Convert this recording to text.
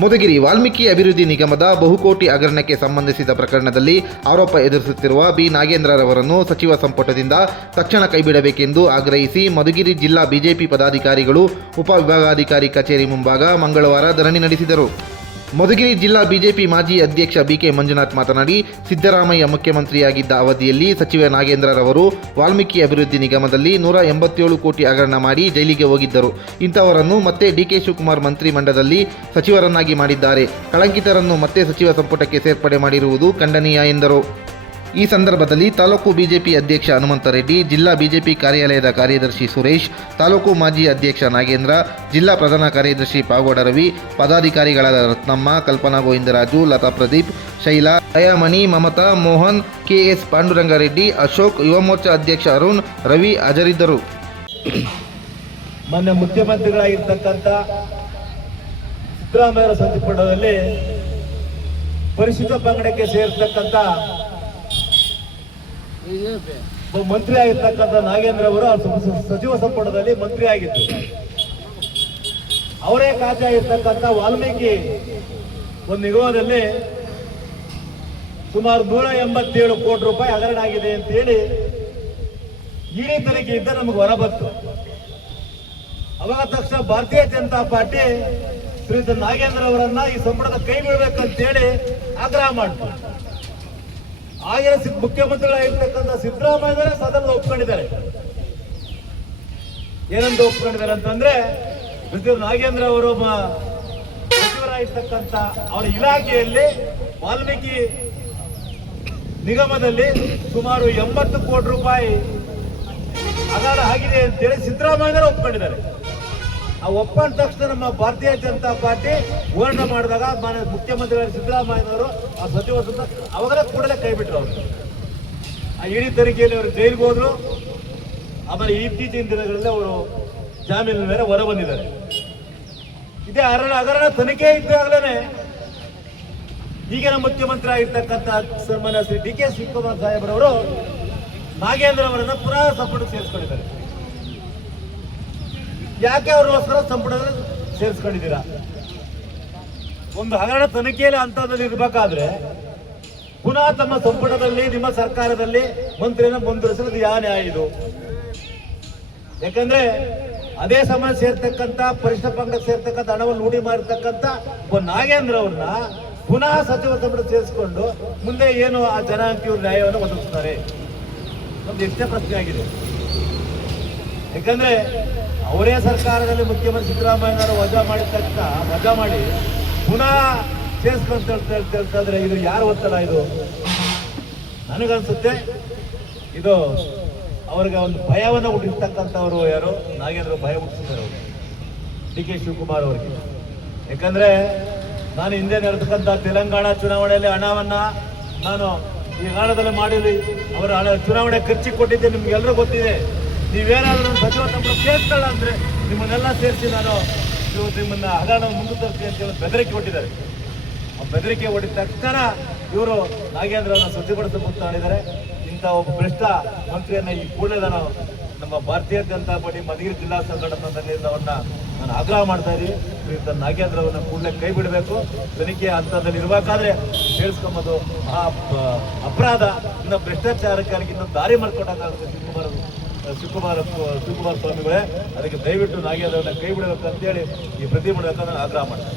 ಮಧುಗಿರಿ ವಾಲ್ಮೀಕಿ ಅಭಿವೃದ್ಧಿ ನಿಗಮದ ಬಹುಕೋಟಿ ಹಗರಣಕ್ಕೆ ಸಂಬಂಧಿಸಿದ ಪ್ರಕರಣದಲ್ಲಿ ಆರೋಪ ಎದುರಿಸುತ್ತಿರುವ ಬಿ ನಾಗೇಂದ್ರರವರನ್ನು ಸಚಿವ ಸಂಪುಟದಿಂದ ತಕ್ಷಣ ಕೈಬಿಡಬೇಕೆಂದು ಆಗ್ರಹಿಸಿ ಮಧುಗಿರಿ ಜಿಲ್ಲಾ ಬಿಜೆಪಿ ಪದಾಧಿಕಾರಿಗಳು ಉಪವಿಭಾಗಾಧಿಕಾರಿ ಕಚೇರಿ ಮುಂಭಾಗ ಮಂಗಳವಾರ ಧರಣಿ ನಡೆಸಿದರು. ಮಧುಗಿರಿ ಜಿಲ್ಲಾ ಬಿಜೆಪಿ ಮಾಜಿ ಅಧ್ಯಕ್ಷ ಬಿಕೆ ಮಂಜುನಾಥ್ ಮಾತನಾಡಿ, ಸಿದ್ದರಾಮಯ್ಯ ಮುಖ್ಯಮಂತ್ರಿಯಾಗಿದ್ದ ಅವಧಿಯಲ್ಲಿ ಸಚಿವ ನಾಗೇಂದ್ರರವರು ವಾಲ್ಮೀಕಿ ಅಭಿವೃದ್ಧಿ ನಿಗಮದಲ್ಲಿ 187 ಕೋಟಿ ಹಗರಣ ಮಾಡಿ ಜೈಲಿಗೆ ಹೋಗಿದ್ದರು. ಇಂಥವರನ್ನು ಮತ್ತೆ ಡಿಕೆ ಶಿವಕುಮಾರ್ ಮಂತ್ರಿ ಮಂಡಲದಲ್ಲಿ ಸಚಿವರನ್ನಾಗಿ ಮಾಡಿದ್ದಾರೆ. ಕಳಂಕಿತರನ್ನು ಮತ್ತೆ ಸಚಿವ ಸಂಪುಟಕ್ಕೆ ಸೇರ್ಪಡೆ ಮಾಡಿರುವುದು ಖಂಡನೀಯ ಎಂದರು. ಈ ಸಂದರ್ಭದಲ್ಲಿ ತಾಲೂಕು ಬಿಜೆಪಿ ಅಧ್ಯಕ್ಷ ಹನುಮಂತರೆಡ್ಡಿ, ಜಿಲ್ಲಾ ಬಿಜೆಪಿ ಕಾರ್ಯಾಲಯದ ಕಾರ್ಯದರ್ಶಿ ಸುರೇಶ್, ತಾಲೂಕು ಮಾಜಿ ಅಧ್ಯಕ್ಷ ನಾಗೇಂದ್ರ, ಜಿಲ್ಲಾ ಪ್ರಧಾನ ಕಾರ್ಯದರ್ಶಿ ಪಾಗೋಡ ರವಿ, ಪದಾಧಿಕಾರಿಗಳಾದ ರತ್ನಮ್ಮ, ಕಲ್ಪನಾ ಗೋವಿಂದರಾಜು, ಲತಾ ಪ್ರದೀಪ್, ಶೈಲಾ, ದಯಾಮಣಿ, ಮಮತಾ, ಮೋಹನ್, ಕೆಎಸ್ ಪಾಂಡುರಂಗರೆಡ್ಡಿ, ಅಶೋಕ್, ಯುವ ಮೋರ್ಚಾ ಅಧ್ಯಕ್ಷ ಅರುಣ್, ರವಿ ಹಾಜರಿದ್ದರು. ಮಾನ್ಯ ಮುಖ್ಯಮಂತ್ರಿಗಳಾಗಿರ್ತಕ್ಕಂಥ ಸಿದ್ದರಾಮಯ್ಯ ಸಂಪುಟದಲ್ಲಿ ಪರಿಶಿಷ್ಟ ಪಂಗಡಕ್ಕೆ ಸೇರ್ತಕ್ಕಂಥ ಮಂತ್ರಿ ಆಗಿರ್ತಕ್ಕಂಥ ನಾಗೇಂದ್ರ ಅವರು ಸಚಿವ ಸಂಪುಟದಲ್ಲಿ ಮಂತ್ರಿ ಆಗಿತ್ತು. ಅವರೇ ಖಾತೆ ಆಗಿರ್ತಕ್ಕಂಥ ವಾಲ್ಮೀಕಿ ಒಂದು ನಿಗಮದಲ್ಲಿ ಸುಮಾರು 187 ಕೋಟಿ ರೂಪಾಯಿ ಹಗರಣ ಆಗಿದೆ ಅಂತ ಹೇಳಿ ಇಡೀ ತನಿಖೆಯಿಂದ ನಮಗೆ ಹೊರ ಬಂತು. ಅವಾಗ ತಕ್ಷಣ ಭಾರತೀಯ ಜನತಾ ಪಾರ್ಟಿ ಶ್ರೀಯುತ ನಾಗೇಂದ್ರ ಅವರನ್ನ ಈ ಸಂಪುಟದ ಕೈ ಬಿಡಬೇಕಂತೇಳಿ ಆಗ್ರಹ ಮಾಡ್ತಾರೆ. ಆಗಿನ ಮುಖ್ಯಮಂತ್ರಿಗಳಾಗಿರ್ತಕ್ಕಂಥ ಸಿದ್ದರಾಮಯ್ಯ ಸದನದ ಒಪ್ಕೊಂಡಿದ್ದಾರೆ. ಏನಂತ ಒಪ್ಕೊಂಡಿದ್ದಾರೆ ಅಂತಂದ್ರೆ, ನಾಗೇಂದ್ರ ಅವರು ಸಚಿವರಾಗಿರ್ತಕ್ಕಂಥ ಅವರ ಇಲಾಖೆಯಲ್ಲಿ ವಾಲ್ಮೀಕಿ ನಿಗಮದಲ್ಲಿ ಸುಮಾರು 80 ಕೋಟಿ ರೂಪಾಯಿ ಹಗರಣ ಆಗಿದೆ ಅಂತೇಳಿ ಸಿದ್ದರಾಮಯ್ಯ ಒಪ್ಕೊಂಡಿದ್ದಾರೆ. ಆ ಒಪ್ಪಂದ ತಕ್ಷಣ ನಮ್ಮ ಭಾರತೀಯ ಜನತಾ ಪಾರ್ಟಿ ಹೋರಾಟ ಮಾಡಿದಾಗ ಮಾನ್ಯ ಮುಖ್ಯಮಂತ್ರಿಗಳ ಸಿದ್ದರಾಮಯ್ಯನವರು ಆ ಸಚಿವ ಅವಾಗಲೇ ಕೂಡಲೇ ಕೈ ಬಿಟ್ಟರು. ಅವರು ಆ ಇಡೀ ತನಿಖೆಯಲ್ಲಿ ಅವರು ಜೈಲಿಗೆ ಹೋದ್ರು. ಆಮೇಲೆ ಇತ್ತೀಚಿನ ದಿನಗಳಲ್ಲಿ ಅವರು ಜಾಮೀನು ಮೇಲೆ ಹೊರ ಬಂದಿದ್ದಾರೆ. ಇದೇ ಹಗರಣ ತನಿಖೆ ಇದ್ದಾಗಲೇ ಈಗಿನ ಮುಖ್ಯಮಂತ್ರಿ ಆಗಿರ್ತಕ್ಕಂಥ ಸನ್ಮಾನ್ಯ ಶ್ರೀ ಡಿ ಕೆ ಶಿವಕುಮಾರ್ ಸಾಹೇಬರವರು ನಾಗೇಂದ್ರ ಅವರನ್ನ ಪುನಃ ಸಂಪುಟಕ್ಕೆ ಸೇರಿಸ್ಕೊಂಡಿದ್ದಾರೆ. ಯಾಕೆ ಅವ್ರಿಗೋಸ್ಕರ ಸಂಪುಟದಲ್ಲಿ ಸೇರಿಸ್ಕೊಂಡಿದ್ದೀರಾ? ಒಂದು ಹಗರಣ ತನಿಖೆಯಲ್ಲಿ ಹಂತದಲ್ಲಿ ಇರಬೇಕಾದ್ರೆ ಪುನಃ ತಮ್ಮ ಸಂಪುಟದಲ್ಲಿ ನಿಮ್ಮ ಸರ್ಕಾರದಲ್ಲಿ ಮಂತ್ರಿಯನ್ನು ಮುಂದುವರಿಸೋದು ಯಾವ ನ್ಯಾಯ ಇದು? ಯಾಕಂದ್ರೆ ಅದೇ ಸಮಾಜ ಸೇರ್ತಕ್ಕಂಥ ಪರಿಶಿಷ್ಟ ಪಂಗಡಕ್ಕೆ ಸೇರ್ತಕ್ಕಂಥ ಹಣವನ್ನು ಲೂಟಿ ಮಾಡಿರ್ತಕ್ಕಂಥ ನಾಗೇಂದ್ರ ಅವ್ರನ್ನ ಪುನಃ ಸಚಿವ ಸಂಪುಟ ಸೇರಿಸಿಕೊಂಡು ಮುಂದೆ ಏನು ಆ ಜನಾಂಗೀಯ ನ್ಯಾಯವನ್ನು ಒದಗಿಸ್ತಾರೆ? ನಮ್ದು ಎಷ್ಟೇ ಪ್ರಶ್ನೆ ಆಗಿದೆ. ಯಾಕಂದ್ರೆ ಅವರೇ ಸರ್ಕಾರದಲ್ಲಿ ಮುಖ್ಯಮಂತ್ರಿ ಸಿದ್ದರಾಮಯ್ಯನವರು ವಜಾ ಮಾಡಿ ಪುನಃ ಸೇರಿಸ್ಕೊಂತ ಹೇಳ್ತಾರೆ. ಇದು ಯಾರು ಒತ್ತಡ? ಇದು ನನಗನ್ಸುತ್ತೆ ಇದು ಅವ್ರಿಗೆ ಒಂದು ಭಯವನ್ನು ಹುಟ್ಟಿರ್ತಕ್ಕಂಥವ್ರು ಯಾರು? ನಾಗೇಂದ್ರ ಭಯ ಹುಟ್ಟಿಸಿದ್ದಾರೆ ಅವರು ಡಿ ಕೆ ಶಿವಕುಮಾರ್ ಅವರಿಗೆ. ಯಾಕಂದ್ರೆ ನಾನು ಹಿಂದೆ ನಡೆತಕ್ಕಂಥ ತೆಲಂಗಾಣ ಚುನಾವಣೆಯಲ್ಲಿ ಹಣವನ್ನ ನಾನು ಈ ಹಣದಲ್ಲಿ ಮಾಡಿ ಅವರ ಹಣ ಚುನಾವಣೆ ಖರ್ಚಿಗೆ ಕೊಟ್ಟಿದ್ದೆ. ನಿಮ್ಗೆಲ್ಲರೂ ಗೊತ್ತಿದೆ. ನೀವೇನಾದ್ರೂ ಸಚಿವ ಸಂಪುಟ ಸೇರಿಸಲ್ಲ ಅಂದ್ರೆ ನಿಮ್ಮನ್ನೆಲ್ಲ ಸೇರಿಸಿ ನಾನು ನಿಮ್ಮನ್ನ ಹಗರಣ ಮುಂದೆ ತರ್ತೀನಿ ಅಂತ ಹೇಳಿ ಬೆದರಿಕೆ ಕೊಟ್ಟಿದ್ದಾರೆ. ಆ ಬೆದರಿಕೆ ಹೊಡಿದ ತಕ್ಷಣ ಇವರು ನಾಗೇಂದ್ರವನ್ನ ಸಚಿವಪಡಿಸ ಮಾಡಿದ್ದಾರೆ. ಇಂಥ ಒಬ್ಬ ಭ್ರಷ್ಟ ಮಂತ್ರಿಯನ್ನ ಈ ಕೂಡಲೇ ನಾನು ನಮ್ಮ ಭಾರತೀಯ ಜನತಾ ಪಾರ್ಟಿ ಮಧುಗಿರಿ ಜಿಲ್ಲಾ ಸಂಘಟನೆಯಲ್ಲಿ ಅವ್ರನ್ನ ನಾನು ಆಗ್ರಹ ಮಾಡ್ತಾ ಇದ್ದೀವಿ. ನಾಗೇಂದ್ರ ಅವರನ್ನ ಕೂಡಲೇ ಕೈ ಬಿಡಬೇಕು. ತನಿಖೆ ಹಂತದಲ್ಲಿ ಇರಬೇಕಾದ್ರೆ ಸೇರಿಸ್ಕೊಂಬೋದು ಅಪರಾಧ. ಇನ್ನು ಭ್ರಷ್ಟಾಚಾರಕ್ಕೆ ಇನ್ನು ದಾರಿ ಮಾಡ್ಕೊಡಕ್ಕಾಗುತ್ತೆ ಶಿವಕುಮಾರ ಸ್ವಾಮಿಗಳೇ. ಅದಕ್ಕೆ ದಯವಿಟ್ಟು ನಾಗೇಂದ್ರವನ್ನ ಕೈ ಬಿಡಬೇಕು ಅಂತೇಳಿ ಈ ಪ್ರತಿಭಟನೆ ಆಗ್ರಹ ಮಾಡ್ತಾರೆ.